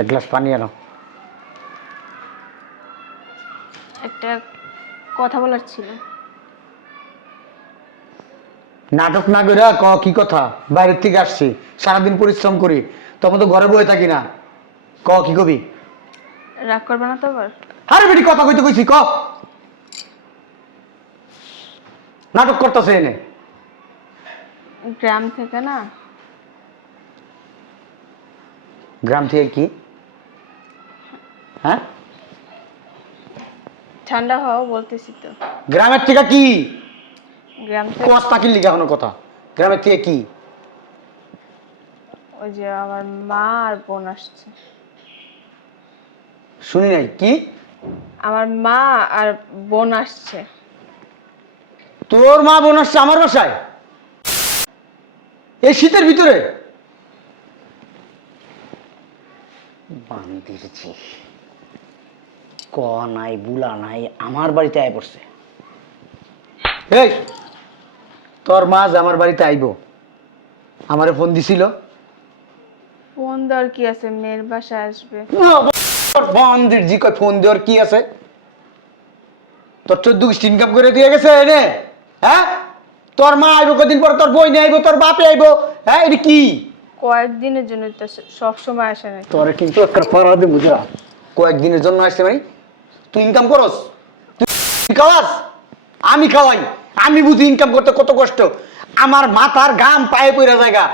এক গ্লাস পানি আনো। একটা কথা বলার ছিল। নাটক না করে কি কথা? বাইরের থেকে আসছি, সারাদিন পরিশ্রম করি, তখন তো ঘরে বসে থাকি না। কি কবি? রাগ করবে না তো আবার? আরে বেটি কথা কইতে কইছি নাটক করতেছে এনে। গ্রাম থেকে না। গ্রাম থেকে কি? হ্যাঁ, ঠান্ডা হও বলতেছি তো। গ্রামের থেকে কি? গ্রাম থেকে কস্তা কি লিখা কোনো কথা? গ্রামের থেকে কি? ওই যে আমার মা আর বোন আসছে। শুনি নাই কি? আমার মা আর বোন আসছে। তোর মা বোন আসছে আমার বাসায় এই শীতের ভিতরে? বান্দির জি, ক নাই বুলা নাই, আমার বাড়িতে আয় পড়ছে। এই, তোর মা যে আমার বাড়িতে আইব, আমারে ফোন দিছিল। ফোন দেওয়ার কি আছে, মেয়ের বাসায় আসবে। বান্দির জি কয় ফোন দেওয়ার কি আছে? তোর 14 গোষ্ঠী ইনকাম করে দিয়ে গেছে এনে। হ্যাঁ, তোর মা আইব কদিন পর, তোর বই নিয়ে আইব, তোর বাপে আইব। হ্যাঁ, এটা কি? কয়েকদিনের জন্য তো সব সময় আসে না। তোরে কিন্তু একটা পাড়া দে বুঝা। কয়েকদিনের জন্য আসছে মানে? তুই ইনকাম করস, তুই খাওয়াস, আমি খাওয়াই। আমি বুঝি ইনকাম করতে কত কষ্ট। আমার মাথার ঘাম পায়ে পড়া জায়গা,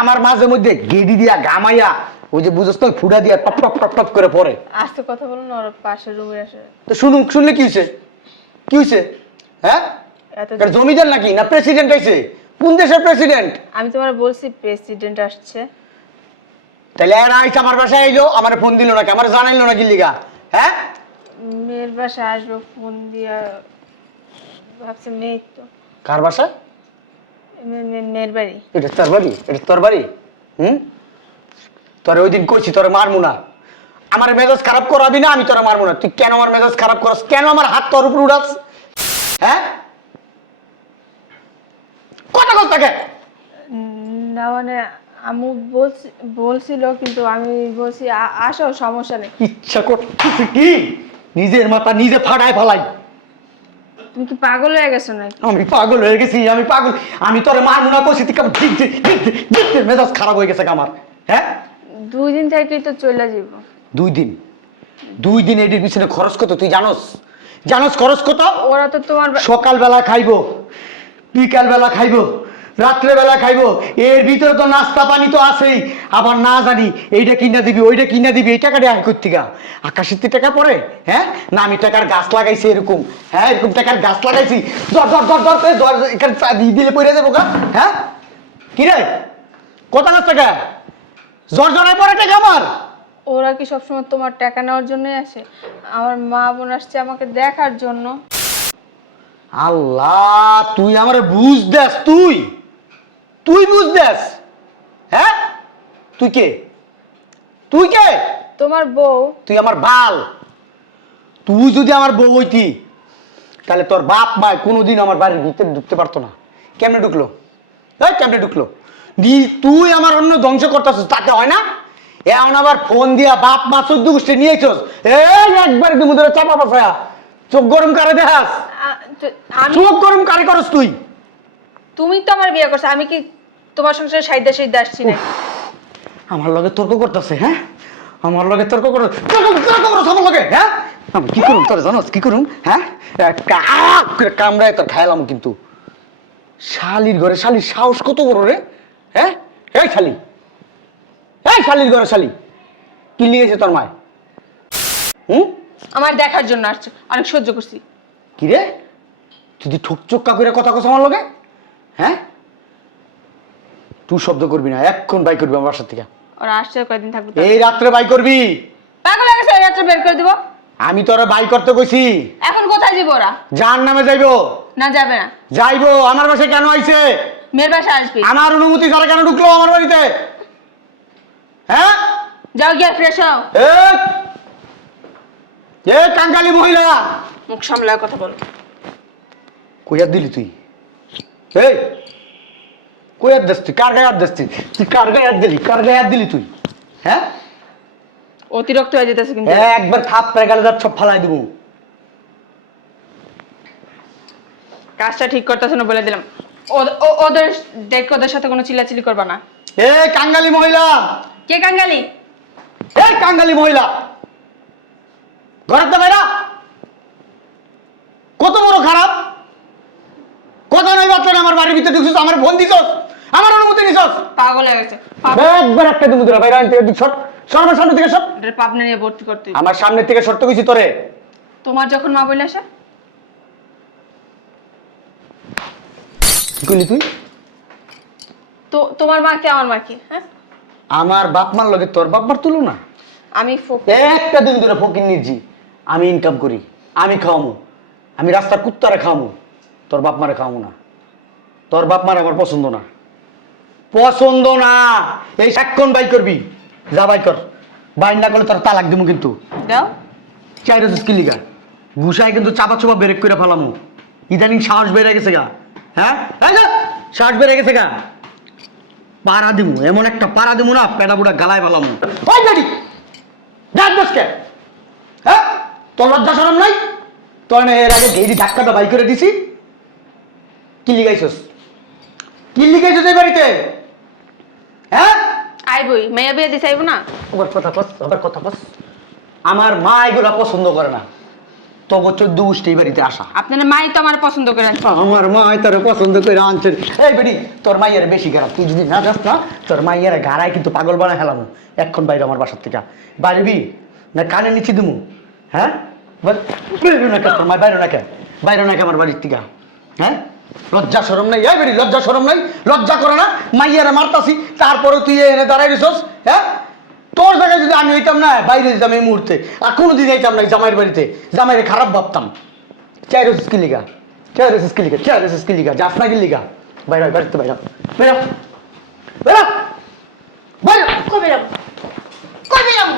আমার মাঝে মধ্যে গেডি দিয়া ঘামাইয়া ওই যে বুঝস তো ফুডা দিয়া টপ টপ টপ টপ করে পড়ে। আস্তে কথা বলুন, ওর পাশের রুমে আসে। তো শুনলে কি হয়েছে? কি হয়েছে? হ্যাঁ, এত এটা জমিদার নাকি না প্রেসিডেন্ট আইছে? কোন দেশের প্রেসিডেন্ট? আমি তোমার বলছি প্রেসিডেন্ট আসছে। তাহলে এরা আইসা আমার বাসায় আইলো, আমার ফোন দিল নাকি, আমার জানাইলো নাকি লিগা? হ্যাঁ, মেয়ের বাসায় আসবে ফোন দিয়া, ভাবছি মেয়ে তো। কার বাসায়? মেয়ের বাড়ি। এটা তোর বাড়ি? এটা তোর বাড়ি? তোরে ওই দিন কইছি তোরে মারমু না। আমার মেজাজ খারাপ করাবি না, আমি তোরা মারবো না। তুই কেন আমার মেজাজ খারাপ করস? কেন আমার হাত তোর উপর উড়াস? হ্যাঁ, কথা কস তাকে। না মানে আমু বলছিল, কিন্তু আমি বলছি আসো, সমস্যা নেই। ইচ্ছা করতেছে কি নিজের মাথা নিজে ফাটায় ফেলাই। তুমি কি পাগল হয়ে গেছো নাকি? আমি পাগল হয়ে গেছি, আমি পাগল। আমি তোরে মারবো না কইছি, তুই কেমন মেজাজ খারাপ হয়ে গেছে আমার। হ্যাঁ, 2 দিন থেকেই তো চলে যাব। 2 দিন? 2 দিন এটির পিছনে খরচ কত তুই জানোস? খরচ কত? ওরা তো তোমার সকালবেলা খাইবো, বিকালবেলা খাইবো, রাত্রেবেলা খাইবো, এর ভিতরে তো নাস্তা পানি তো আছেই। আবার না জানি এইটা কিনা দিবি, ওইটা কিনা দিবি, এই টাকাটা আয় করতে গা? আকাশের থেকে টাকা পড়ে? হ্যাঁ, না আমি টাকার গাছ লাগাইছি এরকম। হ্যাঁ, এরকম টাকার গাছ লাগাইছি, দর দর দর দর করে দর এখানে দিলে পড়ে যাবো গা। হ্যাঁ, কি রে, কত গাছ টাকা জ্বর জ্বরায় পড়ে টাকা আমার? ওরা কি সবসময় তোমার টাকা নেওয়ার জন্যই আসে? আমার মা বোন আসছে আমাকে দেখার জন্য। আল্লাহ, তুই আমারে বুঝ দেস, তুই বুঝ দেস? হ্যাঁ, তুই কে? তুই কে? তোমার বউ। তুই আমার বাল। তুই যদি আমার বউ হইতি, তাহলে তোর বাপ মা কোনোদিন আমার বাড়ির ভিতরে ঢুকতে পারতো না। কেমনে ঢুকলো? কেমনে ঢুকলো? তুই আমার অন্য ধ্বংস করতেছিস, তাতে হয় না? এখন আবার ফোন দিয়া বাপ মা 14 গোষ্ঠী নিয়েছস। এই একবার তুমি ধরে চাপা পাফায়া চোখ গরম করে দেখাস। চোখ গরম কারে করস তুই? তুমি তো আমার বিয়ে করছো, আমি কি তোমার সংসারে সাইদা আসছি না? আমার লগে তর্ক করতেছে। হ্যাঁ, আমার লগে তর্ক করো, আমার লগে। হ্যাঁ, আমি কি করুম তোর জানোস? কি করুম? হ্যাঁ, কামড়ায় তো খাইলাম। কিন্তু শালির ঘরে শালির সাহস কত বড় রে? হ্যাঁ, এই শালি, এই শালির ঘরে শালি কি লিগেছে তোর মায়? আমার দেখার জন্য আসছে, অনেক সহ্য করছি। কি রে, তুই ঠোক চোক্কা করে কথা কস আমার লগে? হ্যাঁ, তুই শব্দ করবি না, এক্ষণ বাই করবি আমার বাসার থেকে। ওরা আসছে কয়দিন থাকবে? এই রাত্রে বাই করবি। পাগল হয়ে গেছে, এই রাত্রে বের করে দিব? আমি তোরা বাই করতে কইছি। এখন কোথায় যাবো ওরা? যার নামে যাইবো। না, যাবে না। যাইবো। আমার বাসায় কেন আইছে? মেয়ের বাসায় আসবি। আমার অনুমতি ছাড়া কেন ঢুকলো আমার বাড়িতে? হ্যাঁ, যাও গিয়ে ফ্রেশ হও। এ কাঙ্গালি মহিলা, মুখ সামলায় কথা বল। কইয়া দিলি তুই? এই কইয়া দিস তুই? কার গায়ে হাত দিস তুই? তুই কার গায়ে হাত দিলি? কার গায়ে হাত দিলি তুই? হ্যাঁ, অতিরিক্ত হয়ে যেতেছে কিন্তু। একবার থাপ পেয়ে গেলে সব ফালাই দিব। কাজটা ঠিক করতেছ না বলে দিলাম। ওদের দেখ, ওদের সাথে কোনো চিল্লাচিল্লি করবা না। এই কাঙ্গালি মহিলা! কে কাঙ্গালি? এই কাঙ্গালি মহিলা, ঘরের তো বাইরা! কত বড় খারাপ কথা নাই বাচ্চা না, আমার বাড়ির ভিতরে ঢুকছিস, আমার ফোন দিছস, আমার অনুমতি নিছস। পাগল হয়ে গেছে। একবার একটা তুমি দিলা বাইরে আনতে দিছস, সর সামনে থেকে সর। এটার পাবনা নিয়ে ভর্তি করতে হবে। আমার সামনে থেকে সরতে কইছি তোরে। তোমার যখন মা বলে আসে, কি কইলি তুই? তো তোমার মা কে আমার মা কি? হ্যাঁ, আমার বাপ মার লগে তোর বাপ মার তুলো না। আমি একটা দিন ধরে ফকির নির্জি, আমি ইনকাম করি, আমি খাওয়ামু, আমি রাস্তার কুত্তারে খাওয়ামু, তোর বাপ মারে খাওয়ামু না। তোর বাপ মার আমার পছন্দ না, পছন্দ না। এই সাক্ষণ বাই করবি, যা বাই কর। বাইন না করলে তোর তালাক দিমু কিন্তু। দাও। চাই রয়েছিস কি লিগা? ঘুষায় কিন্তু চাপা চোপা বেরেক করে ফেলামু। ইদানিং সাহস বেড়ে গেছে গা। হ্যাঁ, সাহস বেড়ে গেছে গা। পাড়া দিমু, এমন একটা পাড়া দিমু না, পেটা বুড়া গালায় ফেলামু। ওই গাড়ি ডাক বসকে, হ্যাঁ, তোর লজ্জা শরম নাই? তোর না এর আগে ঘেরি ধাক্কাটা বাই করে দিছি। কি লিগাইছস? কি লিগাইছস এই বাড়িতে? হ্যাঁ, আইবই, মেয়ে বিয়ে দিছে, আইব না? আবার কথা কস, আবার কথা কস। আমার মা এগুলা পছন্দ করে না। তবে 14 গোষ্ঠী এই বাড়িতে আসা। আপনার মাই তো আমার পছন্দ করে। আমার মা তোর পছন্দ করে আনছে। এই বেটি, তোর মাইয়ের বেশি খারাপ, তুই যদি না যাস না, তোর মাইয়ের গাড়ায় কিন্তু পাগল বানায় হেলামু। এখন বাইরে আমার বাসার থেকে বাইরবি না কানে নিচে দিমু। হ্যাঁ, বাইরে না কে তোর মা, বাইরে না কে, বাইরে না কে আমার বাড়ির থেকে। হ্যাঁ, লজ্জা শরম নাই? এই বেটি, লজ্জা শরম নাই? লজ্জা করে না? মাইয়ারে মারতাছি, তারপরে তুই এনে দাঁড়াই দিছস। হ্যাঁ, তোর জায়গায় যদি আমি হইতাম না, বাইরে যেতাম এই মুহূর্তে, আর কোনোদিন যাইতাম না জামাইয়ের বাড়িতে। জামাইরে খারাপ ভাবতাম। চাইরোসিস কি লিগা? চাইরোসিস কি লিগা? চাইরোসিস কি লিগা? যাস না কি লিগা? বাইরে বাড়িতে বাইরে বেরো, বেরো, বাইরে। কই বেরাম? কই বেরাম?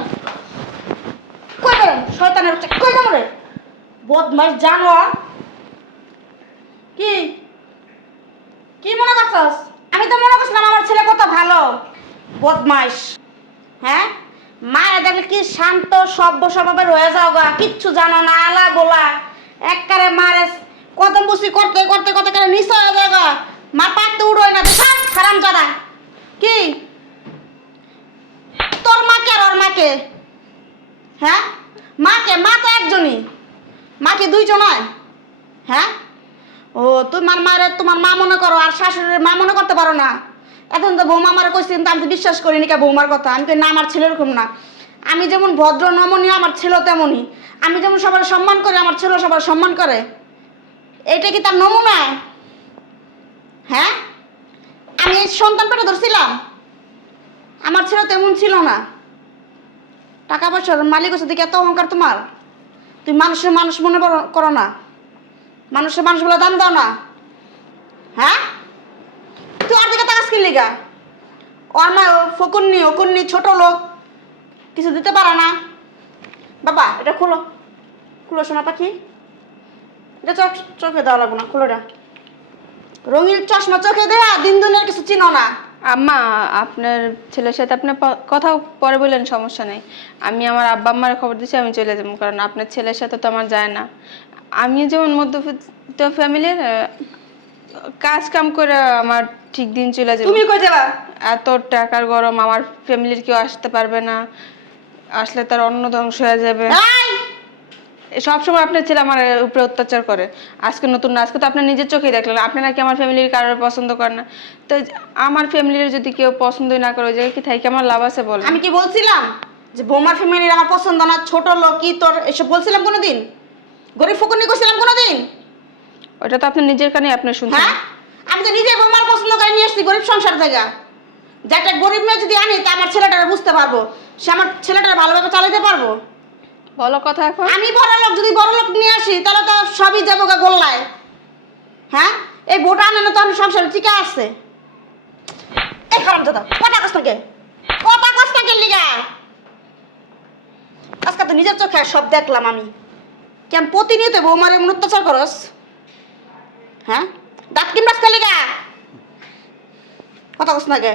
কই বেরাম? শয়তানের বাচ্চা, কই যাবো রে? বদমাইশ জানোয়ার। কি কি মনে করছস? আমি তো মনে করছিলাম আমার ছেলে কত ভালো। বদমাইশ, হ্যাঁ? মায়ের দেখলে কি শান্ত সভ্য স্বভাবের হয়ে যাও গা, কিচ্ছু জানো না, আলা গোলা একবারে মারে কদম বুসি করতে করতে কত করে নিচে হয়ে যায় গা। মার পাতে উড়োয় না, দেখ হারাম জাদা। কি তোর মাকে আর ওর মাকে? হ্যাঁ, মাকে, মা তো একজনই, মাকে দুইজন হয়। হ্যাঁ, ও তোমার মায়ের তোমার মা মনে করো, আর শাশুড়ির মা মনে করতে পারো না। এখন তো বৌমা আমার কইছি, কিন্তু আমি তো বিশ্বাস করিনি কে বৌমার কথা। আমি তো না, আমার ছেলে এরকম না। আমি যেমন ভদ্র নমনীয়, আমার ছেলেও তেমনই। আমি যেমন সবার সম্মান করি, আমার ছেলেও সবার সম্মান করে। এইটা কি তার নমুনা? হ্যাঁ, আমি এই সন্তান পেটে ধরছিলাম, আমার ছেলে তেমন ছিল না। টাকা পয়সার মালিক হচ্ছে দেখে এত অহংকার তোমার? তুমি মানুষের মানুষ মনে করো না, মানুষের মানুষ বলে দাম দাও না। হ্যাঁ, তুই আর দিকে তাকাস কি লিগা? ওর মা ফকুন্নি অকুন্নি ছোট লোক, কিছু দিতে পারে না। বাবা এটা খোলো, খুলো সোনা পাখি। এটা চোখে দেওয়া লাগবে না, খুলো এটা। রঙিন চশমা চোখে দেয়া দিন দুনিয়ার কিছু চিনো না। আম্মা, আপনার ছেলের সাথে আপনি কথা পরে বললেন, সমস্যা নেই। আমি আমার আব্বা আম্মার খবর দিচ্ছি, আমি চলে যাবো, কারণ আপনার ছেলের সাথে তো আমার যায় না। আমি যেমন মধ্যবিত্ত ফ্যামিলির, কাজ কাম করে আমার ঠিক দিন চলে যাবে। তুমি কই যাবা? এত টাকার গরম, আমার ফ্যামিলির কেউ আসতে পারবে না, আসলে তার অন্ন ধ্বংস হয়ে যাবে। সবসময় আপনার ছেলে আমার উপরে অত্যাচার করে। আজকে নতুন না, আজকে তো আপনার নিজের চোখেই দেখলেন। আপনি নাকি আমার ফ্যামিলির কারোর পছন্দ করেন না। তো আমার ফ্যামিলির যদি কেউ পছন্দই না করে, ওই জায়গায় কি থাকি আমার লাভ আছে বল? আমি কি বলছিলাম যে বৌমার ফ্যামিলির আমার পছন্দ না, ছোট লোক কি তোর এসব বলছিলাম কোনোদিন? গরিব ফকুন্নি কইছিলাম কোনোদিন? ওটা তো আপনার নিজের কানে আপনি শুনছেন। হ্যাঁ, আমি তো নিজে বৌমার পছন্দ করে নিয়ে আসছি গরিব সংসার থেকে। যে একটা গরিব মেয়ে যদি আনি, তা আমার ছেলেটারা বুঝতে পারবো, সে আমার ছেলেটারা ভালোভাবে চালাতে পারবো। বলো কথা এখন। আমি বড় লোক, যদি বড় লোক নিয়ে আসি তাহলে তো সবই যাবো গা গোল্লায়। হ্যাঁ, এই ভোট আনানো তো আমি সংসারে টিকা আসছে। এই খারাপ দাদা, কথা কস নাকি? কথা কস নাকি লিগা? আজকে তো নিজের চোখে সব দেখলাম আমি। কেন প্রতিনিয়ত বৌমার এমন অত্যাচার করস? হ্যাঁ, দাঁত কিন বাস লিগা? কথা কস নাকি?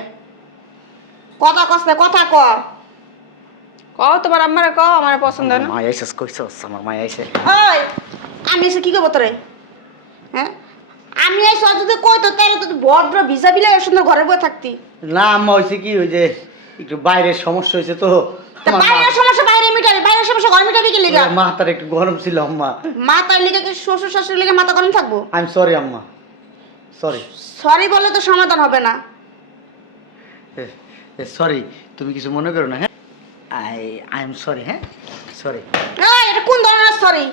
কথা কস না, কথা ক। কও তোমার আম্মারে কও আমার পছন্দ হয় না। মা এসে কইছস, আমার মা এসে। ওই আমি এসে কি করবো তোরে? হ্যাঁ আমি এসে যদি কই তো তাহলে তো ভদ্র ভিসা বিলে সুন্দর ঘরে বসে থাকতি। না আম্মা হয়েছে কি, ওই যে একটু বাইরের সমস্যা হয়েছে তো তা আমার বাইরের সমস্যা বাইরে মিটাবি, বাইরের সমস্যা ঘরে মিটাবি কি লিগা? মাথার একটু গরম ছিল আম্মা। মাথার লিগে কি শ্বশুর শাশুড়ির লিগে মাথা গরম থাকবো? আই এম সরি আম্মা, সরি। সরি বলে তো সমাধান হবে না। সরি, তুমি কিছু মনে করো না। হ্যাঁ আই এম সরি। হ্যাঁ সরি। এই এটা কোন ধরনের সরি?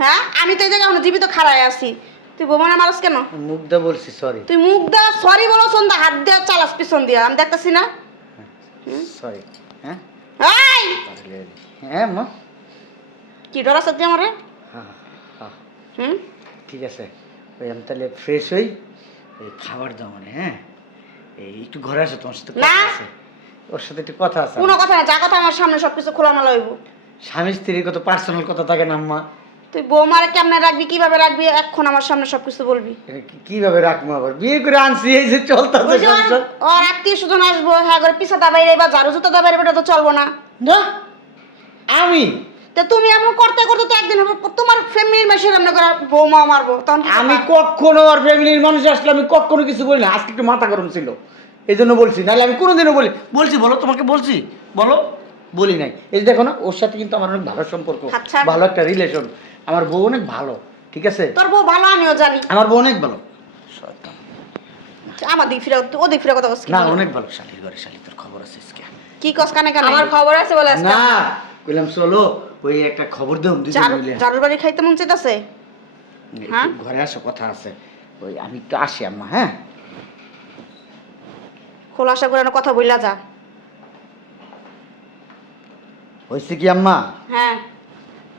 হ্যাঁ আমি তো এই জায়গায় এখনো জীবিত খাড়ায় আছি, তুই বোমানে মারস কেন? মুখ দিয়ে বলছি সরি। তুই মুখ দেওয়া সরি বলো সন্ধ্যা হাত দেওয়া চালাস পিছন দিয়া, আমি দেখতেছি না। সরি। হ্যাঁ এই হ্যাঁ মা। কি ডর আছে তুই আমারে? হ্যাঁ হ্যাঁ হুম ঠিক আছে। ওই আমি তাহলে ফ্রেশ হই, এই খাবার দাও মানে। হ্যাঁ এই একটু ঘরে আসো, তোমার সাথে কথা না। আছে, ওর সাথে একটু কথা আছে। কোনো কথা না, যা কথা আমার সামনে সবকিছু খোলামেলা হইব। স্বামী স্ত্রীর কত পার্সোনাল কথা থাকে না আম্মা। তুই বৌমারে কেমনে রাখবি, কিভাবে রাখবি, এখন আমার সামনে সবকিছু বলবি। কিভাবে রাখবো, আবার বিয়ে করে আনছি, এই যে চলতেছে বুঝলি সংসার। ওর আত্মীয় স্বজন আসবো, হ্যাঁ করে পিছা দাবাই বা ঝাড়ু জুতো দাবাই এটা তো চলবো না। না আমি তা তুমি এমন করতে করতে তো একদিন হবে তোমার ফ্যামিলির মেশে রান্না করে বৌমা মারবো, তখন কি আমি করবা? কখনো আর ফ্যামিলির মানুষ আসলে আমি কখনো কিছু বলি না। আজকে একটু মাথা গরম ছিল এই জন্য বলছি, নাহলে আমি কোনোদিনও বলছি বলো তোমাকে বলছি, বলো বলি নাই। এই যে দেখো না, ওর সাথে কিন্তু আমার অনেক ভালো সম্পর্ক, আচ্ছা। ভালো একটা রিলেশন। আমার বউ অনেক ভালো, ঠিক আছে? তোর বউ ভালো আমিও জানি। আমার বউ অনেক ভালো। শয়তান। আমার দিক ফিরে ও দিক ফিরে কথা বলছিস না অনেক ভালো। শালির ঘরে শালি, তোর খবর আছে আজকে? কি কস কানে কানে? আমার খবর আছে বলে আজকে না বললাম চলো ওই একটা খবর দেব দুজন মিলে। ঝাড়ুর বাড়ি খাইতে মন চাইতাছে? হ্যাঁ? একটু ঘরে আসো, কথা আছে। ওই আমি একটু আসি আম্মা। হ্যাঁ খোলাসা করে কথা বইলা যা। হয়েছে কি আম্মা, হ্যাঁ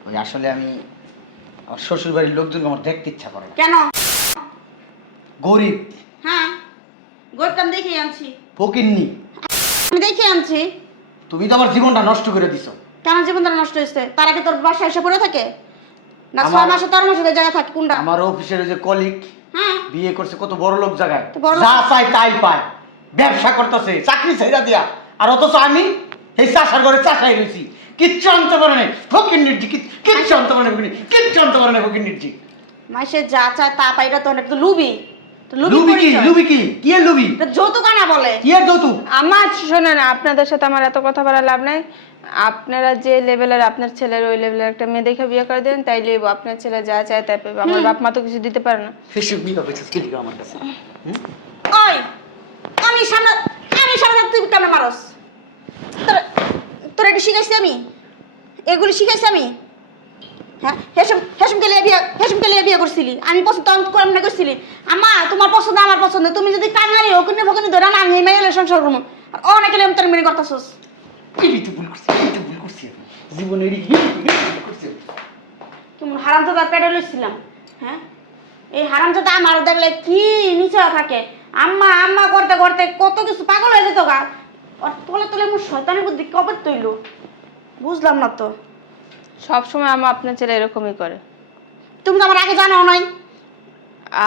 ওই আসলে আমি আমার শ্বশুর বাড়ির লোকজনকে আমার দেখতে ইচ্ছা করে না। কেন? গরিব, হ্যাঁ গরকাম দেখে আনছি, ফকিন্নি। আমি দেখে আনছি। তুমি তো আমার জীবনটা নষ্ট করে দিছো। কেন জীবনটা নষ্ট হয়েছে? তার আগে তোর বাসায় এসে পড়ে থাকে না? আমার- 6 মাসে 13 মাসে ওই জায়গায় থাকে কোনটা? আমার অফিসের ওই যে কলিগ হ্যাঁ বিয়ে করছে কত বড় লোক জায়গায়, তো বড়লোক- যা চাই তাই পায়, ব্যবসা করতেছে, চাকরি ছেড়া দিয়া। আর অথচ আমি এই চাষার ঘরে চাষাই রয়েছি, কিচ্ছু আনতে পারে নাই। ফকিন্নির জি, কিচ্ছু আনতে পারে না ফকিন্নি, কিচ্ছু আনতে পারে না ফকিন্নির জি। মাসে যা চায় তা পাইরা তো অনেক তো লুবি। তো লুবি কি? পরিচয়। লুবি কি? কি এর লুবি? এটা যৌতুকানা বলে। কি এর যৌতুক? আমার শোনেন, আপনাদের সাথে আমার এত কথা বলার লাভ নাই। আপনারা যে লেভেলের আপনার ছেলের ওই লেভেলের একটা মেয়ে দেখে বিয়ে করে দেন, তাইলে আপনার ছেলে যা চায় তাই পাবে। আমার বাপ মা তো কিছু দিতে পারে না। সেসব বিয়ে হবে কি লিখা আমার কাছে? ওই আমি সামনে তুই কেমন মারস? তোর এটা শিখাইছি আমি, এগুলি শিখাইছি আমি। হ্যাঁ হেসুমকে লিয়ে বিয়ে করছিলি, আমি পছন্দ করে মনে করছিলি। আম্মা তোমার পছন্দ আমার পছন্দ, তুমি যদি কাঙালি ওখানে ভোকানি ধরে না, আমি এই মাইলে সংসার করবো। আর অনেকে আমি তোর মেনে করতেছস। এই তো ভুল করছি, এই তো ভুল করছি আমি। জীবনে এই ভুল করছি আমি। তুমি হারামজাদা পেটে লইছিলাম। হ্যাঁ এই হারামজাদা আমার দেখলে কি নিচে থাকে, আম্মা আম্মা করতে করতে কত কিছু পাগল হয়ে যেত গা। আর তোলে তোলে মোর শয়তানি বুদ্ধি কবে তৈল বুঝলাম না তো। সব সময় আমার আপনার ছেলে এরকমই করে। তুমি তো আমার আগে জানো নাই।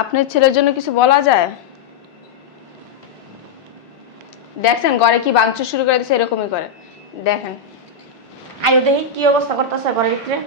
আপনার ছেলের জন্য কিছু বলা যায়? দেখছেন ঘরে কি ভাঙচুর শুরু করে দিচ্ছে, এরকমই করে। দেখেন আয়ো দেখি কি অবস্থা করতেছে ঘরের ভিতরে।